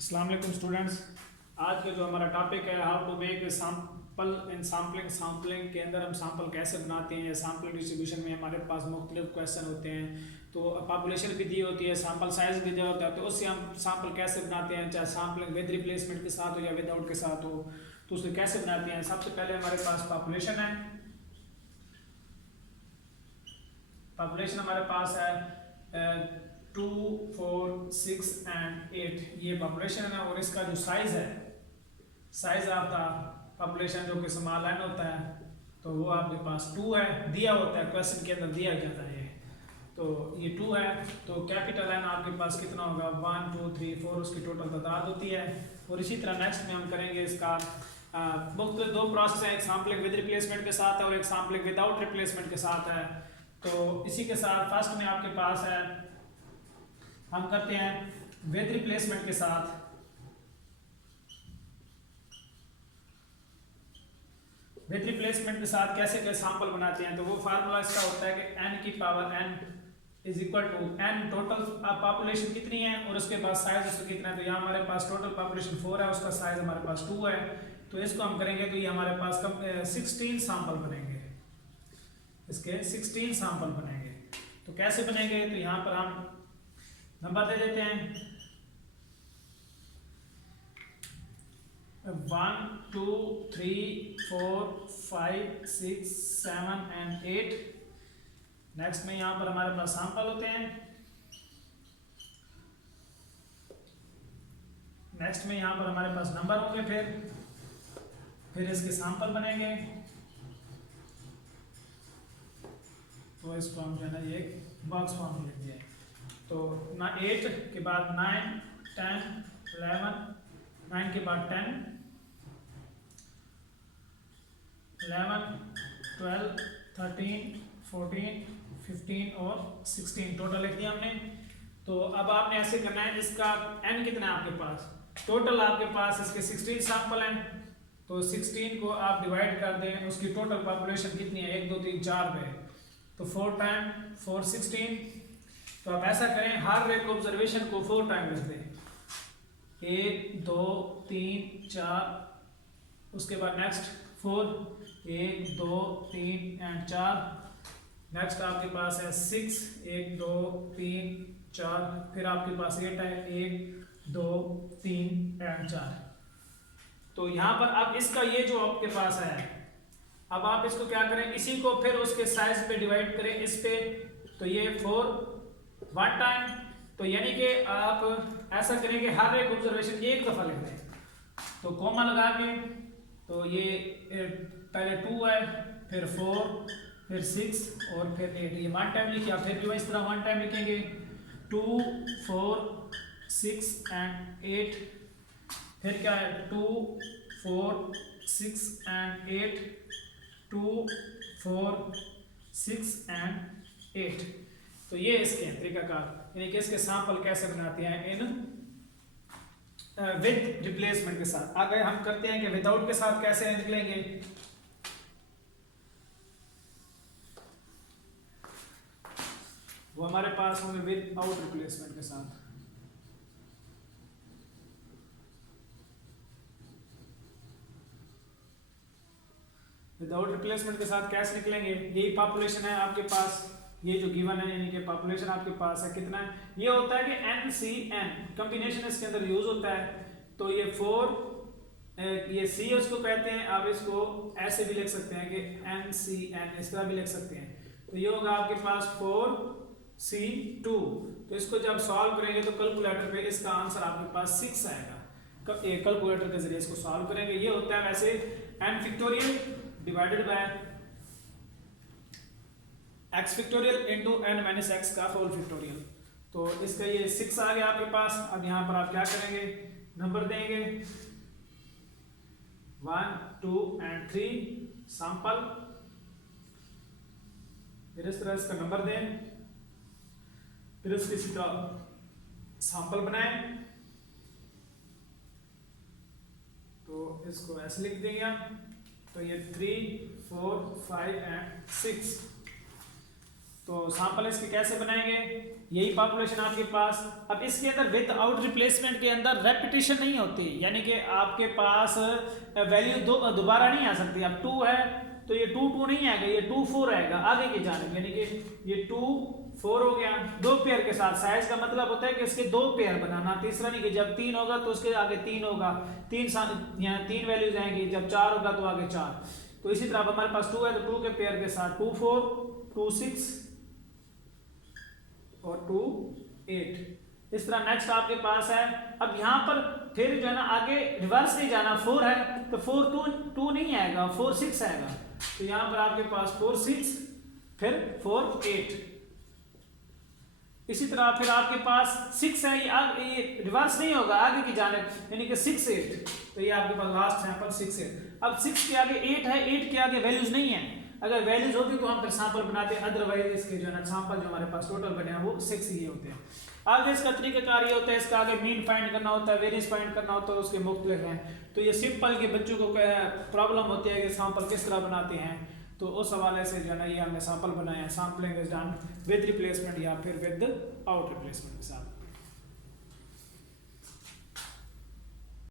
अस्सलाम वालेकुम स्टूडेंट्स। आज का जो हमारा टॉपिक है how to make sample in sampling के अंदर हम सैम्पल कैसे बनाते हैं। सैम्पल डिस्ट्रीब्यूशन में हमारे पास मुख्तलिफ क्वेश्चन होते हैं, तो पॉपुलेशन भी दी होती है, सैम्पल साइज भी दिया होता है, तो उससे हम सैम्पल कैसे बनाते हैं, चाहे सैम्पलिंग विद रिप्लेसमेंट के साथ हो या विदाउट के साथ हो, तो उसे कैसे बनाते हैं। सबसे पहले हमारे पास पॉपुलेशन है। पॉपुलेशन हमारे पास है 2, 4, 6 एंड 8, ये पॉपुलेशन है। और इसका जो साइज है, साइज ऑफ द पॉपुलेशन जो कि स्मॉल n होता है, तो वो आपके पास 2 है, दिया होता है क्वेश्चन के अंदर दिया जाता है। तो ये 2 है, तो कैपिटल N आपके पास कितना होगा 1, 2, 3, 4, उसकी टोटल तादाद होती है। और इसी तरह नेक्स्ट में हम करेंगे इसका मुख्तलिफ दो प्रोसेस है, एक सैम्पलिंग विद रिप्लेसमेंट के साथ है और एक सैम्पलिंग विदाउट रिप्लेसमेंट के साथ है। तो इसी के साथ फर्स्ट में आपके पास है, हम करते हैं विद रिप्लेसमेंट के साथ। विद रिप्लेसमेंट के साथ कैसे कैसे सैंपल बनाते हैं, तो वो फार्मूला इसका होता है कि n की power n is equal to n total population कितनी है और उसके बाद साइज उसका कितना है। तो यहाँ हमारे पास टोटल पॉपुलेशन 4 है, उसका साइज हमारे पास 2 है, तो इसको हम करेंगे तो ये हमारे पास 16 सैंपल बनेंगे, इसके 16 सैंपल बनेंगे। तो कैसे बनेंगे, तो यहाँ पर हम नंबर दे देते हैं 1, 2, 3, 4, 5, 6, 7 एंड 8। नेक्स्ट में यहाँ पर हमारे पास सैंपल होते हैं। नेक्स्ट में यहाँ पर हमारे पास नंबर होंगे, फिर इसके सैंपल बनेंगे। तो इसको हम जो है ना ये बॉक्स फॉर्म में लिख दिया है। तो 8 के बाद 9, 10, 11, 9 के बाद 10, 11, 12, 13, 14, 15 और 16 टोटल लिख दिया हमने। तो अब आपने ऐसे करना है, इसका n कितना है आपके पास, टोटल आपके पास इसके 16 सैंपल हैं, तो 16 को आप डिवाइड कर दें, उसकी टोटल पॉपुलेशन कितनी है 1, 2, 3, 4 पे, तो 4 टाइम 4, 16। तो आप ऐसा करें, हर एक ऑब्जर्वेशन को 4 टाइम लिख दें, 1, 2, 3, 4, उसके बाद नेक्स्ट 4, 1, 2, 3 एंड 4। नेक्स्ट आपके पास है 6, 1, 2, 3, 4, फिर आपके पास 8 है, 1, 2, 3 एंड 4। तो यहाँ पर अब इसका ये जो आपके पास है, अब आप इसको क्या करें, इसी को फिर उसके साइज पे डिवाइड करें इस पे, तो ये 4 1 टाइम, तो यानी कि आप ऐसा करें कि हर एक ऑब्जर्वेशन एक दफा लिख दें। तो कॉमा लगा के, तो ये पहले 2 है, फिर 4, फिर 6 और फिर 8, ये 1 टाइम लिखिए। आप फिर भी इस तरह 1 टाइम लिखेंगे, 2, 4, 6 एंड 8, फिर क्या है 2, 4, 6 एंड 8, 2, 4, 6 एंड 8। तो ये इसके तरीकाकार, यानी कि इसके सैंपल कैसे बनाते हैं इन विद रिप्लेसमेंट के साथ। आगे हम करते हैं कि विदाउट के साथ कैसे निकलेंगे। वो हमारे पास होंगे विदाउट रिप्लेसमेंट के साथ। विदाउट रिप्लेसमेंट के साथ कैसे निकलेंगे, यही पॉपुलेशन है आपके पास, ये जो गिवन है, यानी कि पॉपुलेशन आपके पास है कितना है, ये होता है कि NCN कॉम्बिनेशन इसके अंदर यूज होता है। तो ये 4, ये C उसको कहते हैं, आप इसको ऐसे भी लिख सकते हैं कि NCN, इस तरह भी लिख सकते हैं। तो ये होगा आपके पास 4C2। तो इसको जब सॉल्व करेंगे तो कैलकुलेटर पे इसका आंसर आपके पास 6 आएगा। कैलकुलेटर के जरिए इसको सॉल्व करेंगे। ये होता है वैसे n factorial divided by x factorial into n minus x का होल फैक्टोरियल। तो इसका ये 6 आ गया आपके पास। अब यहाँ पर आप क्या करेंगे, नंबर देंगे 1, 2 एंड 3 सैंपल, फिर इस तरह इसका नंबर दें, फिर उसकी इसी तरह सैंपल बनाएं। तो इसको ऐसे लिख देंगे, तो ये 3, 4, 5 एंड 6। तो सैंपल इसके कैसे बनाएंगे, यही पॉपुलेशन आपके पास। अब इसके अंदर विद आउट रिप्लेसमेंट के अंदर रेपिटेशन नहीं होती, यानी कि आपके पास वैल्यू दोबारा नहीं आ सकती। अब 2 है तो ये 2 2 नहीं आएगा, ये 2 4 आएगा आगे की जानिब, यानी कि ये 2 4 हो गया। 2 पेयर के साथ साइज का मतलब होता है कि इसके 2 पेयर बनाना, तीसरा नहीं कि जब 3 होगा तो उसके आगे 3 होगा, यहाँ 3 वैल्यूज आएंगी, जब 4 होगा तो आगे 4। तो इसी तरह हमारे पास 2 है तो 2 के पेयर के साथ 2 4 2 6 और 2 8। इस तरह नेक्स्ट आपके पास है। अब यहाँ पर फिर जो है ना आगे रिवर्स नहीं जाना, 4 है तो 4 2 नहीं आएगा, 4 6 आएगा। तो यहाँ पर आपके पास 4 6 फिर 4 8। इसी तरह फिर आपके पास 6 है, ये रिवर्स नहीं होगा आगे की जानिब, यानी कि 6 8। तो ये आपके पास लास्ट सैंपल 6 8। अब 6 के आगे 8 है, 8 के आगे वैल्यूज नहीं है। अगर वैल्यूज होती तो हम फिर सैंपल बनाते, अदरवाइज इसके जो है ना सैंपल जो हमारे पास टोटल बने हैं वो 6 ही होते हैं। आगे इसका तरीकाकार ये होता है, इसका आगे मीन फाइंड करना होता है, वेरियंस फाइंड करना होता है, उसके मुख्तलिफ हैं। तो ये सिंपल के बच्चों को प्रॉब्लम होती है कि सैंपल किस तरह बनाते हैं, तो उस हवाले से जो है ना ये हमने सैंपल बनाए हैं। Sampling is done with replacement या फिर विद आउट रिप्लेसमेंट के साथ।